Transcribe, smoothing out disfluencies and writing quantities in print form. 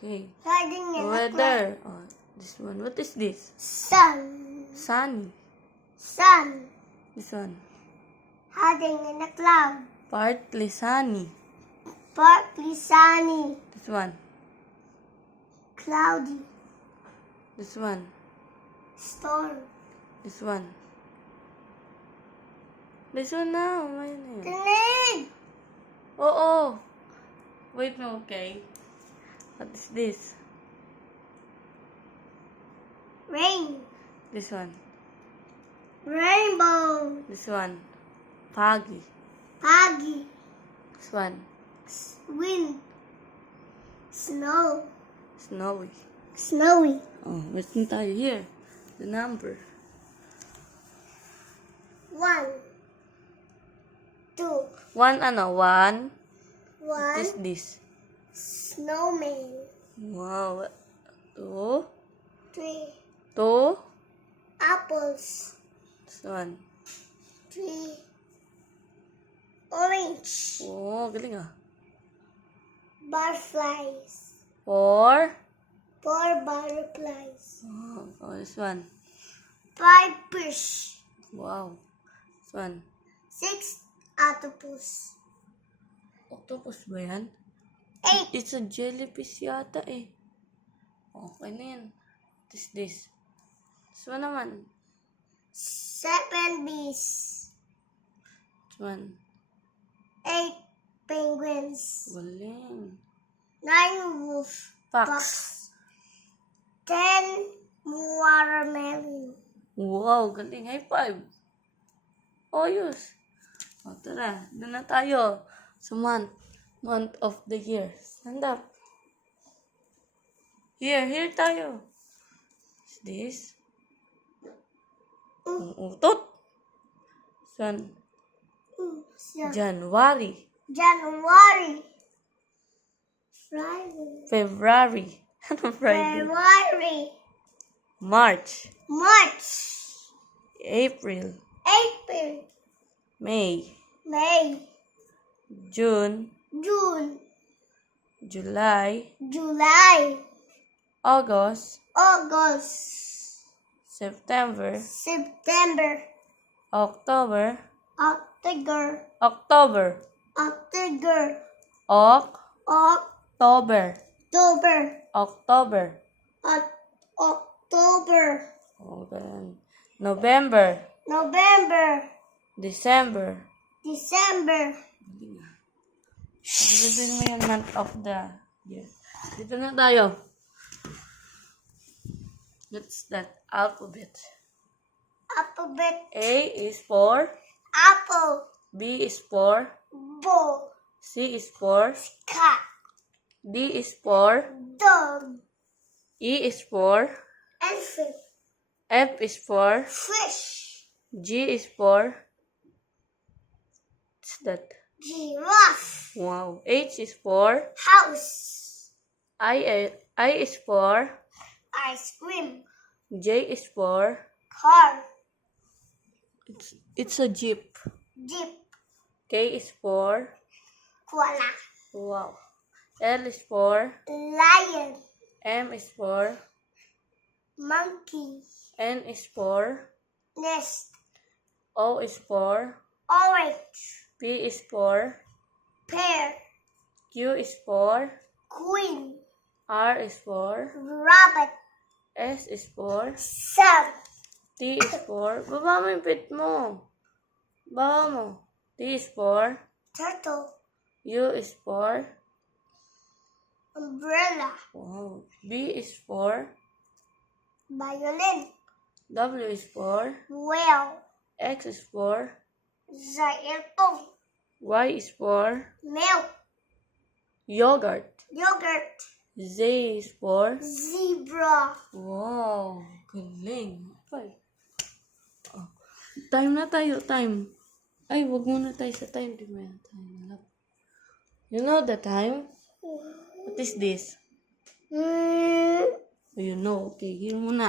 Okay. Riding in a cloud. Weather. Oh, this one. What is this? Sun. Sunny. Sun. This one. Hiding in a cloud. Partly sunny. Partly sunny. This one. Cloudy. This one. Storm. This one. This one na. Umay na yun. Tinig. Oo. Wait no, okay. What is this? Rain. This one. Rainbow. This one. Foggy. Foggy. This one. Wind. Snow. Snowy. Snowy. Oh, wait na tayo here. The number. 1, 2, One. What is 1. this? Snowman. Wow. Two. 3. Two. Apples. This one. 3. Orange. Oh, galing ah. Butterflies. Four. 4 butterflies. Oh, this one. 5 fish. Wow. This one. 6 octopus. Octopus ba yan? 8 It's a jellyfish yata eh. Okay na yan. What is this? This one naman. 7 bees. This one. 8 penguins. Galing. 9 wolf Fox. fox. 10 watermelon. Wow, galing. High five. Oh, yes. O, tara. Doon na tayo. Sa month. Month of the year. Stand up. Here tayo. What's this? Utot. San? January. January. Friday. February. Ano Friday? February. March. March. April. April. May. May. June. June. July. July. August. August. September. September. October. October. October. October. October. October. October. October. Okay. November. November. December. December. Sabihin mo yung month of the year. Dito na tayo. That's that alphabet. Alphabet. A is for Apple. B is for Ball. C is for Cat. D is for Dog. E is for Elephant. F is for Fish. G is for what's that? Giraffe. Wow. H is for House. I is for Ice cream. J is for Car. it's a jeep. Jeep. K is for Koala. wow. L is for Lion. M is for Monkey. N is for Nest. O is for Orange. P is for Pear. Q is for Queen. R is for Rabbit. S is for Sun. T is for baba mo yung pit mo. Baba mo. T is for Turtle. U is for Umbrella. wow. B is for Violin. W is for Whale. X is for Xylophone. Y is for Milk. yogurt. Yogurt. Z is for Zebra. wow. Galing. Okay. Oh. Time na tayo. Time. Ay, wag muna tayo sa time. Di mo yan time. You know the time? What is this? You know. Okay, here muna.